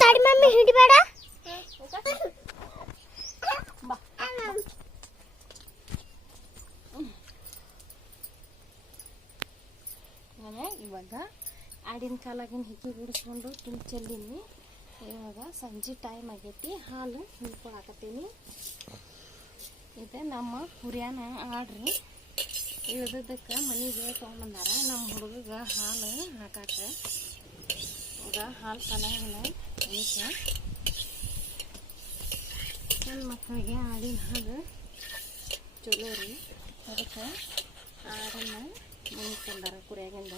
ತಡಿ ಮಮ್ಮಿ ಹಿಡಿಬೇಡ. ನಾನು ಇವಾಗ ಆಡಿನ ಕಾಲಾಗಿನ ಹಿಕ್ಕಿ ಬಿಡಿಸ್ಕೊಂಡು ತುಂಬಿ ಚೆಲ್ಲಿನಿ. ಇವಾಗ ಸಂಜೆ ಟೈಮ್ ಆಗೈತಿ, ಹಾಲು ಹಿಂಡ್ಕೊಳಕತ್ತೀನಿ. ಇದು ನಮ್ಮ ಕುರಿಯಾನ ಆಡ್ರಿ ಇಳ್ದಕ್ಕೆ ಮನೆಗೆ ತೊಗೊಂಬಂದಾರ. ನಮ್ಮ ಹುಡುಗಗೆ ಹಾಲು ಹಾಕಾಕ ಈಗ ಹಾಲು ಕಲಂಗಿಲ್ಲ. ಅದಕ್ಕೆ ನನ್ನ ಮಕ್ಕಳಿಗೆ ಆಡಿನ ಹಾಲು ಚಲೋ ರೀ. ಅದಕ್ಕೆ ಆಡನ್ನು ಮನೆಗೆ ತಂದಾರ ಕುರಿಯಾಗಿಂದ.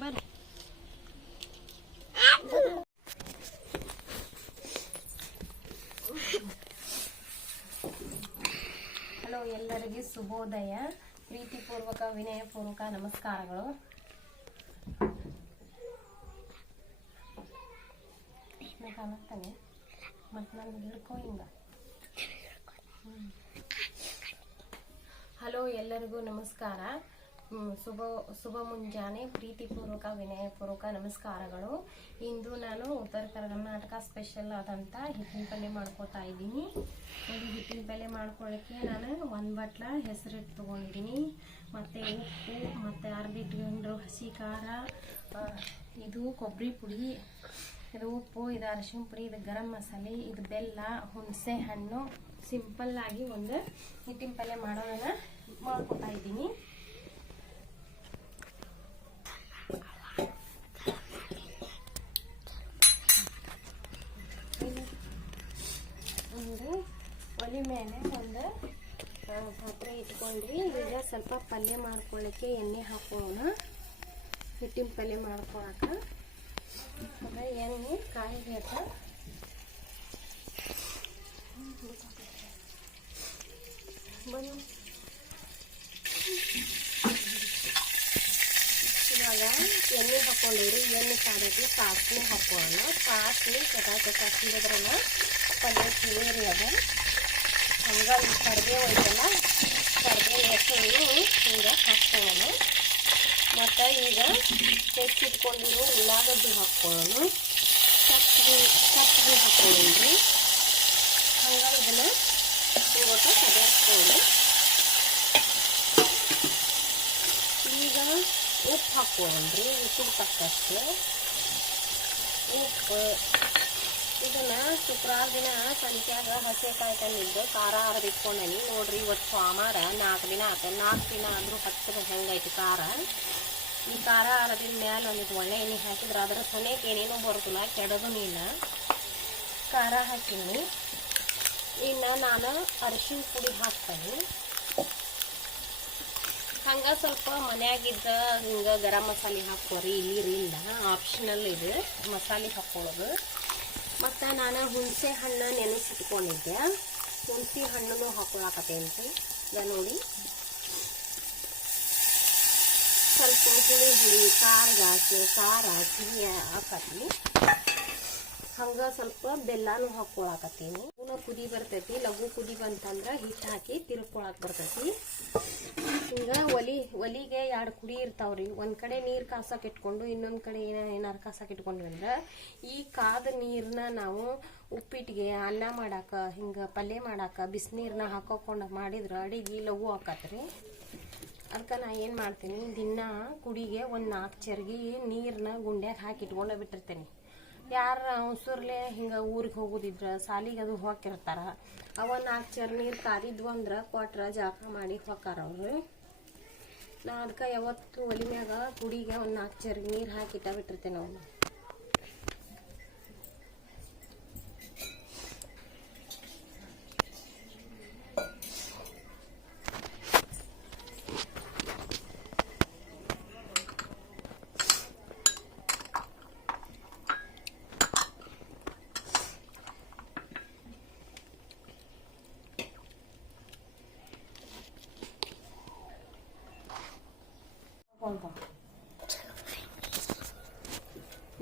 ಬರ್ರಿ ಹಲೋ, ಎಲ್ಲರಿಗೂ ಶುಭೋದಯ. ಪ್ರೀತಿಪೂರ್ವಕ ವಿನಯಪೂರ್ವಕ ನಮಸ್ಕಾರಗಳು. ಕಾಣುತ್ತಾನೆ ಮತ್ತು ನಾನು ಹಿಡ್ಕೊ ಹಿಂಗ. ಹಲೋ, ಎಲ್ಲರಿಗೂ ನಮಸ್ಕಾರ. ಶುಭ ಮುಂಜಾನೆ, ಪ್ರೀತಿಪೂರ್ವಕ ವಿನಯಪೂರ್ವಕ ನಮಸ್ಕಾರಗಳು. ಇಂದು ನಾನು ಉತ್ತರ ಕರ್ನಾಟಕ ಸ್ಪೆಷಲ್ ಆದಂಥ ಹಿಟ್ಟಿನ ಪಲ್ಯ ಮಾಡ್ಕೋತಾ ಇದ್ದೀನಿ. ಒಂದು ಹಿಟ್ಟಿನ ಪಲ್ಯ ಮಾಡ್ಕೊಳ್ಳೋಕ್ಕೆ ನಾನು 1 ಬಟ್ಲ ಹೆಸರಿಟ್ಟು ತೊಗೊಂಡಿದ್ದೀನಿ. ಮತ್ತು ಉಪ್ಪು ಮತ್ತು ಅರ್ಧಿಟ್ಕೊಂಡು ಹಸಿ ಖಾರ, ಇದು ಕೊಬ್ಬರಿ ಪುಡಿ, ಇದು ಉಪ್ಪು, ಇದು ಅರಿಶಿನ ಪುಡಿ, ಇದು ಗರಂ ಮಸಾಲೆ, ಇದು ಬೆಲ್ಲ, ಹುಣಸೆ ಹಣ್ಣು. ಸಿಂಪಲ್ಲಾಗಿ ಒಂದು ಹಿಟ್ಟಿನ ಪಲ್ಯ ಮಾಡೋದನ್ನ ಮಾಡ್ಕೊತಾ ಇದ್ದೀನಿ. ಒಂದು ಒಲೆ ಮೇಲೆ ಒಂದು ಪಾತ್ರೆ ಇಟ್ಕೊಂಡ್ರಿ. ಈಗ ಸ್ವಲ್ಪ ಪಲ್ಯ ಮಾಡ್ಕೊಳ್ಳಿಕ್ಕೆ ಎಣ್ಣೆ ಹಾಕೋಣ. ಹಿಟ್ಟಿನ ಪಲ್ಯ ಮಾಡ್ಕೊಳಕ ಎಣ್ಣೆ ಕಾಯಿಬೇಕು. ಇವಾಗ ಎಣ್ಣೆ ಹಾಕೊಂಡಿವ್ರಿ. ಎಣ್ಣೆ ಕಾದಕ್ಕೆ ಸಾಸಿವೆ ಹಾಕೋಣ. ಸಾಸಿವೆ ಕಟ್ಟಿದ್ರಲ್ಲ ಪಲ್ಯ ಚೀರಿ ಅದ ಹಂಗೆ ಕರಿಬೇವು ಐತಲ್ಲ, ಕರಿಬೇವು ಹೆಸರು ಹಿಂಗೆ ಹಾಕ್ಕೊಳ್ಳೋಣ. ಮತ್ತು ಈಗ ಹೆಚ್ಚಿಟ್ಕೊಂಡಿರೋ ಉಳ್ಳಾಗಡ್ಡಿ ಹಾಕ್ಕೊಳ್ಳೋಣ. ಕಟ್ಟಿಗೆ ಹಾಕ್ಕೊಳ್ಳೋಣ್ರಿ. ಹಂಗೆ ಇದನ್ನು ಇವತ್ತು ಕದರ್ಸ್ಕೊಳ್ಳಿ. ಈಗ ಉಪ್ಪು ಹಾಕ್ಕೊಳ್ಳೋಣ್ರಿ. ಉಪ್ಪಿಗೆ ತಕ್ಕಷ್ಟು ಉಪ್ಪು. ಇದನ್ನು ಶುಕ್ರವಾರ ದಿನ ಸಂತ್ಯಾಗ ಹಸಿಕಾಯಿ ತಂದಿದ್ದು ಖಾರ ಅರ್ದಿಟ್ಕೊಂಡೇನಿ ನೋಡ್ರಿ. ಇವತ್ತು ಸೋಮವಾರ 4 ದಿನ ಆಯ್ತು. 4 ದಿನ ಆದರೂ ಹಚ್ಚದ ಹೆಂಗೈತಿ ಖಾರ. ಈ ಖಾರ ಅರದಿನ ಮ್ಯಾಲೆ ಒಂದಿಟ್ಟು ಒಳ್ಳೆ ಎಣ್ಣೆ ಹಾಕಿದ್ರೆ ಅದರ ಸೊನೆಗೆ ಏನೇನೂ ಬರೋದಿಲ್ಲ, ಕೆಡೋದು ಇಲ್ಲ. ಖಾರ ಹಾಕಿನಿ. ಇನ್ನು ನಾನು ಅರಿಶಿನ ಪುಡಿ ಹಾಕ್ತೀನಿ. ಹಂಗೆ ಸ್ವಲ್ಪ ಮನ್ಯಾಗಿದ್ದ ಹಿಂಗೆ ಗರಂ ಮಸಾಲೆ ಹಾಕೋರಿ. ಇಲ್ಲ ಆಪ್ಷನಲ್ ಇದು ಮಸಾಲೆ ಹಾಕ್ಕೊಳ್ಳೋದು. ಮತ್ತು ನಾನು ಹುಣಸೆ ಹಣ್ಣು ನೆನೆಸಿಟ್ಕೊಂಡಿದ್ದೆ. ಹುಣಸೆ ಹಣ್ಣು ಹಾಕೊಳಕತ್ತೇನ್ರಿ. ಈಗ ನೋಡಿ, ಸ್ವಲ್ಪ ಹುಳಿ ಖಾರ ಹಾಕತ್ತೀನಿ. ಹಂಗೆ ಸ್ವಲ್ಪ ಬೆಲ್ಲನೂ ಹಾಕ್ಕೊಳಕತ್ತೀನಿ. ಕುದಿ ಬರ್ತೈತಿ. ಲಘು ಕುದಿ ಬಂತಂದ್ರೆ ಹಿಟ್ಟು ಹಾಕಿ ತಿರ್ಕೊಳಕ್ಕೆ ಬರ್ತೈತಿ. ಹಿಂಗೆ ಒಲಿಗೆ 2 ಕುಡಿ ಇರ್ತಾವ್ರಿ. ಒಂದು ಕಡೆ ನೀರು ಕಾಸಕ್ಕೆ ಇಟ್ಕೊಂಡು ಇನ್ನೊಂದು ಕಡೆ ಏನಾರು ಕಾಸಕ್ಕೆ ಇಟ್ಕೊಂಡ್ವಿ ಅಂದ್ರೆ ಈ ಕಾದ ನೀರನ್ನ ನಾವು ಉಪ್ಪಿಟ್ಟಿಗೆ, ಅನ್ನ ಮಾಡಾಕ, ಹಿಂಗೆ ಪಲ್ಯ ಮಾಡಾಕ ಬಿಸಿನೀರನ್ನ ಹಾಕೋಕೊಂಡು ಮಾಡಿದ್ರೆ ಅಡಿಗೆ ಲಘು ಹಾಕತ್ರಿ. ಅದಕ್ಕೆ ನಾ ಏನು ಮಾಡ್ತೀನಿ, ದಿನ ಕುಡಿಗೆ ಒಂದು 4 ಚರ್ಗಿ ನೀರನ್ನ ಗುಂಡ್ಯಾಗ ಹಾಕಿ ಇಟ್ಕೊಂಡು ಬಿಟ್ಟಿರ್ತೇನೆ. ಯಾರು ಅವಸರ್ಲೆ ಹಿಂಗೆ ಊರಿಗೆ ಹೋಗೋದಿದ್ರೆ ಸಾಲಿಗೆ ಅದು ಹೋಗಿರ್ತಾರ, ಅವ 4 ಚರ್ ನೀರು ಕಾದಿದ್ವು ಅಂದ್ರೆ ಕೊಟ್ರೆ ಜಳಕ ಮಾಡಿ ಹೋಗಾರ ಅವರು. ನಾ ಅದಕ್ಕೆ ಯಾವತ್ತು ಒಲಿ ಮ್ಯಾಗ ಕುಡಿಗೆ ಒಂದು 4 ಚರ್ಗಿ ನೀರು ಹಾಕಿಟ್ಟ ಬಿಟ್ಟಿರ್ತೇನೆ. ಅವನು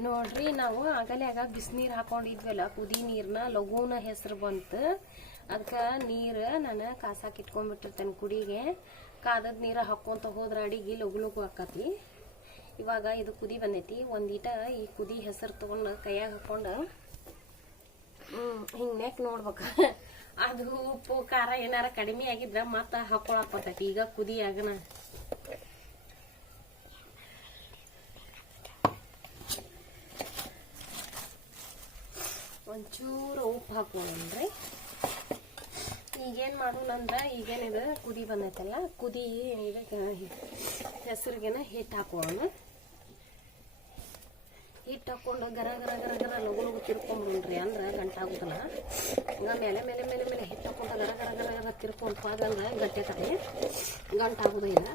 ನೋಡ್ರಿ ನಾವು ಆಗಲ್ಯಾಗ ಬಿಸಿನೀರು ಹಾಕೊಂಡಿದ್ವಲ್ಲ ಕುದಿ ನೀರನ್ನ ಲಘುನ ಹೆಸರು ಬಂತು. ಅದಕ್ಕೆ ನೀರು ನಾನು ಕಾಸಾಕ್ ಇಟ್ಕೊಂಡ್ಬಿಟ್ಟಿರ್ತೇನೆ ಕುಡಿಗೆ. ಕಾದದ ನೀರು ಹಾಕ್ಕೊಂತ ಹೋದ್ರೆ ಅಡಿಗೆ ಲಘು ಲಘು ಆಕತಿ. ಇವಾಗ ಇದು ಕುದಿ ಬಂದೈತಿ. ಒಂದೀಟ ಈ ಕುದಿ ಹೆಸರು ತೊಗೊಂಡು ಕೈಯಾಗ ಹಾಕೊಂಡು ಹಿಂಗೆ ನೆಕ್ ನೋಡ್ಬೇಕು. ಅದು ಉಪ್ಪು ಖಾರ ಏನಾರ ಕಡಿಮೆ ಆಗಿದ್ರೆ ಮತ್ತೆ ಹಾಕೊಳಕ್ ಬರ್ತೈತಿ. ಈಗ ಕುದಿ ಆಗನ ಒಂಚೂರು ಉಪ್ಪು ಹಾಕೋಣ್ರಿ. ಈಗೇನು ಮಾಡೋಣಂದ್ರೆ ಈಗೇನಿದೆ ಕುದಿ ಬಂದೈತಲ್ಲ, ಕುದಿ ಇದಕ್ಕೆ ಹೆಸರಿಗೆನ ಹಿಟ್ಟು ಹಾಕೋಣ. ಹಿಟ್ಟು ಹಾಕೊಂಡು ಗರ ಗರ ಗರ ಗರ ಲಗು ಲಗು ತಿರ್ಕೊಂಡ್ಬಿಡ್ರಿ, ಅಂದ್ರೆ ಗಂಟಾಗುತ್ತಲ್ಲ. ಹಂಗ ಮೇಲೆ ಮೇಲೆ ಮೇಲೆ ಮೇಲೆ ಹಿಟ್ಟು ಹಾಕೊಂಡ ಗರ ಗರ ಗರ ಗರ ತಿರ್ಕೊಂತ ಹೋದಂದ್ರೆ ಗಟ್ಟೆ ಕಡೆ ಗಂಟಾಗೋದಿಲ್ಲ.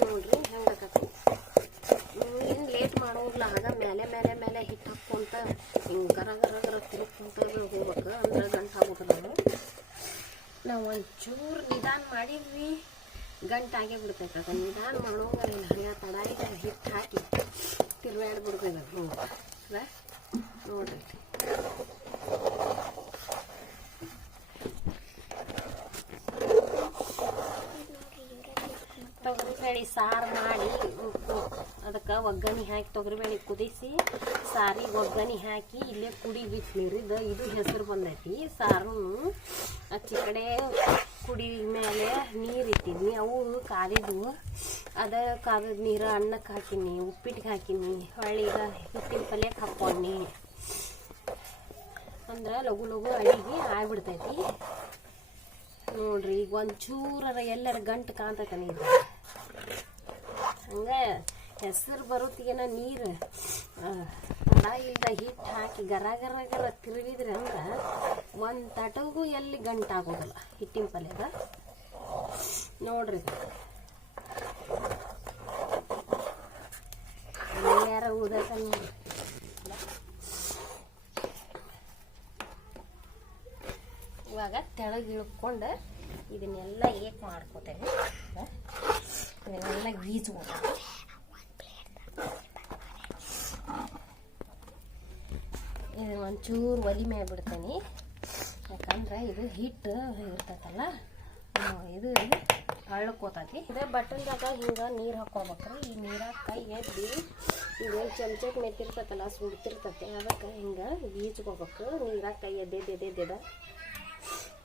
ನೋಡ್ರಿ ಹೆಂಗಾಕತಿ. ಏನು ಲೇಟ್ ಮಾಡೋಂಗಿಲ್ಲ. ಆಗ ಮೇಲೆ ಮೇಲೆ ಮೇಲೆ ಹಿಟ್ಟು ಹಾಕ್ಕೊಂತ ಹಿಂಗೆ ಗರ ಗರ ಗರ ತಿರ್ಕೊಂತ ಹೋಗ್ಬೇಕು, ಅಂದ್ರೆ ಗಂಟಾಗೋದಿಲ್ಲ. ನಾವು ಒಂಚೂರು ನಿಧಾನ ಮಾಡಿದ್ವಿ ಗಂಟಾಗೇ ಬಿಡ್ತೈತೆ. ಅದು ನಿಧಾನ ಮಾಡೋಂಗಿಲ್ಲ. ಹಂಗೆ ತಡಾಯಿಗೆ ಹಿಟ್ಟು ಹಾಕಿ ತಿರ್ವಾಡ್ಬಿಡ್ತೈತೆ. ನೋಡ್ರಿ ತೊಗರಿಬೇಳೆ ಸಾರು ಮಾಡಿ ಅದಕ್ಕೆ ಒಗ್ಗರಣೆ ಹಾಕಿ ತೊಗರಿಬೇಳೆ ಕುದಿಸಿ ಸಾರಿಗೆ ಒಗ್ಗರಣೆ ಹಾಕಿ ಇಲ್ಲೇ ಕುಡಿ ಬಿಟ್ಟು ನೀರಿದ್ದು ಇದು ಹೆಸರು ಬಂದೈತಿ. ಸಾರು ಅಚ್ಚಿ ಕಡೆ ಕುಡಿ ಮೇಲೆ ನೀರು ಇಟ್ಟಿದ್ನಿ, ಅವು ಕಾದಿದ್ವು. ಅದ ಕಾದದ ನೀರು ಅನ್ನಕ್ಕೆ ಹಾಕಿನಿ, ಉಪ್ಪಿಟ್ಟಿಗೆ ಹಾಕಿನಿ, ಹೊಳ್ಳೀಗ ಹಿಟ್ಟಿನ ಪಲ್ಯಕ್ಕೆ ಹಾಕ್ಕೊಂಡಿ. ಅಂದ್ರೆ ಲಘು ಲಘು ಅಡಿಗೆ ಆಗ್ಬಿಡ್ತೈತಿ. ನೋಡ್ರಿ ಈಗ ಒಂಚೂರ ಎಲ್ಲರ ಗಂಟು ಕಾಣ್ತೈತೆ ನೀರು. ಹಂಗೆ ಹೆಸರು ಬರೋತ್ತಿಗೆನ ನೀರು ಇಲ್ದ ಹಿಟ್ಟು ಹಾಕಿ ಗರ ಗರ ಗರ ತಿರುಗಿದ್ರಿ ಅಂದ್ರೆ ಒಂದು ತಟಗೂ ಎಲ್ಲಿ ಗಂಟಾಗೋದಿಲ್ಲ ಹಿಟ್ಟಿನ ಪಲ್ಯದ. ನೋಡ್ರಿ ಯಾರ ಉದಕ ನೋಡ್ರಿ. ಇವಾಗ ತೆಳಗೆ ಇಳ್ಕೊಂಡು ಇದನ್ನೆಲ್ಲ ಏಕ್ ಮಾಡ್ಕೋತೇನೆ. ಇದನ್ನೆಲ್ಲ ಗೀಚ್ಕೊಂಡು ಇದು ಒಂಚೂರು ಒಲಿ ಮೇಲೆ ಬಿಡ್ತೇನೆ. ಯಾಕಂದ್ರೆ ಇದು ಹಿಟ್ಟು ಇರ್ತೈತಲ್ಲ, ಇದು ಹಳ್ಳಕ್ಕೋತೈತಿ. ಇದೇ ಬಟನ್ದಾಗ ಹಿಂಗೆ ನೀರು ಹಾಕ್ಕೋಬೇಕ್ರಿ. ಈ ನೀರಾಗ ಕೈ ಎದ್ದಿ ಇದೇನು ಚಮಚಕ್ಕೆ ಮೆತ್ತಿರ್ತೈತಲ್ಲ ಸುಡ್ತಿರ್ತೈತೆ, ಅದಕ್ಕೆ ಹಿಂಗೆ ಗೀಚ್ಕೋಬೇಕು. ನೀರಾಗ ಕೈ ಎದ್ದೆದ್ದೆದ್ದೆದ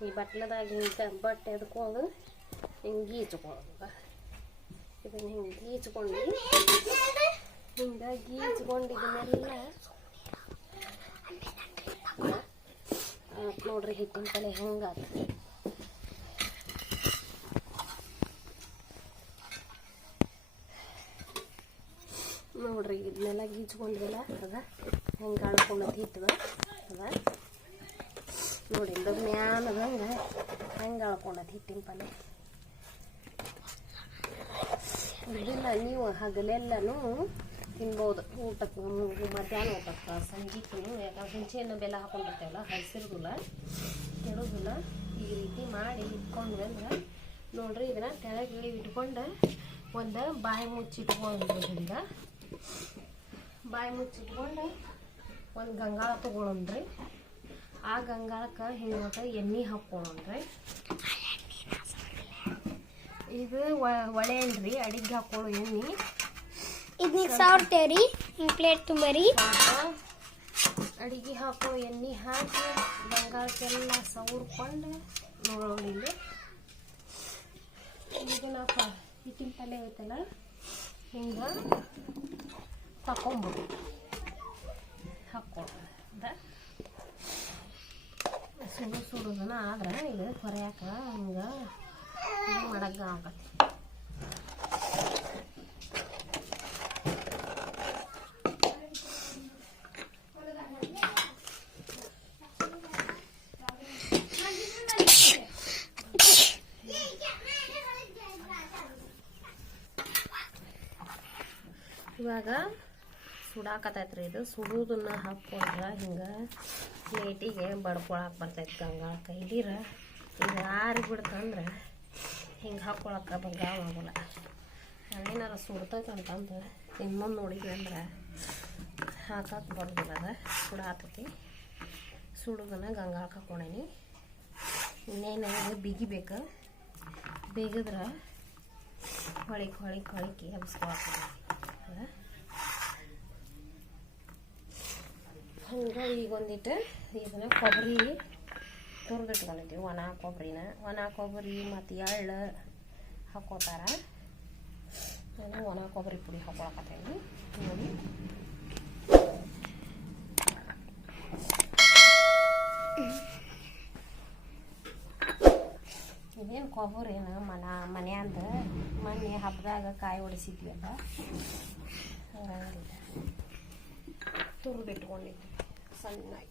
ಈ ಬಟ್ಲದಾಗ ಹಿಂಗೆ ಬಟ್ಟೆ ಎದ್ಕೊಂಡು ಹಿಂಗೆ ಗೀಚ್ಕೊಳ್ಳೋದು. ಇದನ್ನು ಹಿಂಗೆ ಗೀಚ್ಕೊಂಡು ಹಿಂಗೆ ಗೀಚ್ಕೊಂಡು ಇದನ್ನೆಲ್ಲ ನೋಡ್ರಿ ಹಿಟ್ಟಿನ ಪಲ್ಯ ಹೆಂಗಾಗ್ತದೆ. ನೋಡ್ರಿ ಇದನ್ನೆಲ್ಲ ಗೀಚ್ಕೊಂಡಿಲ್ಲ ಅದ ಹೆಂಗೆ ಅಳ್ಕೊಂಡದ್ದು ಹಿಟ್ಟದ ಅದ ನೋಡಿ. ಇಲ್ದ ಮ್ಯಾನ್ ಅದಂಗೆ ಹೆಂಗೆ ಅಳ್ಕೊಂಡದ್ದು ಹಿಟ್ಟಿನ ಪಲ್ಯ. ಇದನ್ನ ನೀವು ಹಗಲೆಲ್ಲನೂ ತಿನ್ಬೋದು. ಊಟಕ್ಕೆ ಮಧ್ಯಾಹ್ನ ಊಟಕ್ಕೆ ಸಂಜೆಗೂ. ಯಾಕಂದ್ರೆ ಹುಂಚೆಯನ್ನು ಬೆಲ್ಲ ಹಾಕೊಂಡಿರ್ತೇವಲ್ಲ, ಹಸಿರುದಿಲ್ಲ ಕೆಡೋದಿಲ್ಲ. ಈ ರೀತಿ ಮಾಡಿ ಇಟ್ಕೊಂಡ್ವಿ ಅಂದ್ರೆ ನೋಡ್ರಿ ಇದನ್ನ ತೆಳಗೆ ಇಟ್ಕೊಂಡು ಒಂದು ಬಾಯಿ ಮುಚ್ಚಿಟ್ಕೊಂಡು ಹಿಂಗೆ ಬಾಯಿ ಮುಚ್ಚಿಟ್ಕೊಂಡು ಒಂದು ಗಂಗಾಳ ತೊಗೊಳನ್ರಿ. ಆ ಗಂಗಾಳಕ್ಕೆ ಹಿಂಗೆ ಎಣ್ಣೆ ಹಾಕ್ಕೊಳನ್ರಿ. ಇದು ಒಳೆ ಅಲ್ರಿ ಅಡಿಗೆ ಹಾಕೊಳ್ಳೋ ಎಣ್ಣೆ. ಇದನ್ನ ಸಾವ್ತೇವ್ರಿ ಪ್ಲೇಟ್ ತುಂಬರಿ ಅಡಿಗೆ ಹಾಕೋ ಎಣ್ಣೆ ಹಾಕಿ ಗಂಗಾಳಕ್ಕೆಲ್ಲ ಸವರ್ಕೊಂಡು ನೋಡೋಣ. ಇದನ್ನ ಹಿಟ್ಟಿನ ಪಲ್ಯ ಐತಲ್ಲ ಹಿಂಗೆ ತಕೊಂಬೋದು ಹಾಕ್ಕೊಳ್ಳೋದ. ಸುಡುದನ ಆದ್ರೆ ಇದು ಹೊರ್ಯಾಕ ಹಂಗೆ ಮಾಡಗ ಆಗತ್ತೆ. ಇವಾಗ ಸುಡಾಕತೈತ್ರಿ ಇದು. ಸುಡುವುದನ್ನ ಹಾಕ್ಕೊಂಡ್ರೆ ಹಿಂಗೆ ಲೇಟಿಗೆ ಬಡ್ಕೊಳಕ್ಕೆ ಬರ್ತೈತೆ ಗಂಗಾಳ ಕೈಲಿರ. ಈಗ ಆರಿ ಬಿಡ್ತಂದ್ರೆ ಹಿಂಗೆ ಹಾಕ್ಕೊಳಕ್ಕೆ ಆಗೋಲ್ಲ. ಅಲ್ಲೇನಾರ ಸುಡ್ತೈತಂತಂದು ಇನ್ನೊಂದು ನೋಡಿದ್ವಿ ಅಂದ್ರೆ ಹಾಕಕ್ಕೆ ಬರೋದಿಲ್ಲ. ಅದ ಸುಡಾತೈತಿ. ಸುಡುದನ್ನ ಗಂಗಾಳಕ್ಕೆ ಹಾಕ್ಕೊಂಡೇನಿ. ಇನ್ನೇನು ಬಿಗಿಬೇಕು. ಬಿಗಿದ್ರೆ ಹೊಳಿಕೆ ಹಬ್ಸ್ಕೊಳಕ್ಕೆ ಅದ. ಹಂಗೆ ಈಗ ಒಂದಿಟ್ಟು ಇದನ್ನ ಕೊಬ್ಬರಿ ತುರಿದಿಟ್ಕೊಂಡಿದ್ದೀವಿ. ಒಣ ಕೊಬ್ಬರಿ ಮತ್ತು ಎಳ್ಳು ಹಾಕ್ಕೋತಾರ. ನಾನು ಒಣ ಕೊಬ್ಬರಿ ಪುಡಿ ಹಾಕ್ಕೊಳಕತ್ತೀನಿ ನೋಡಿ. ಇದೇನು ಕೊಬ್ಬರಿನ ಮನ್ಯಾಂದ ಮೊನ್ನೆ ಹಬ್ಬದಾಗ ಕಾಯಿ ಹೊಡಿಸಿದ್ವಿ ಅಲ್ಲ, ಹಂಗಾಗಿ ತುರಿದಿಟ್ಕೊಂಡಿದ್ವಿ ಸಣ್ಣಾಗಿ.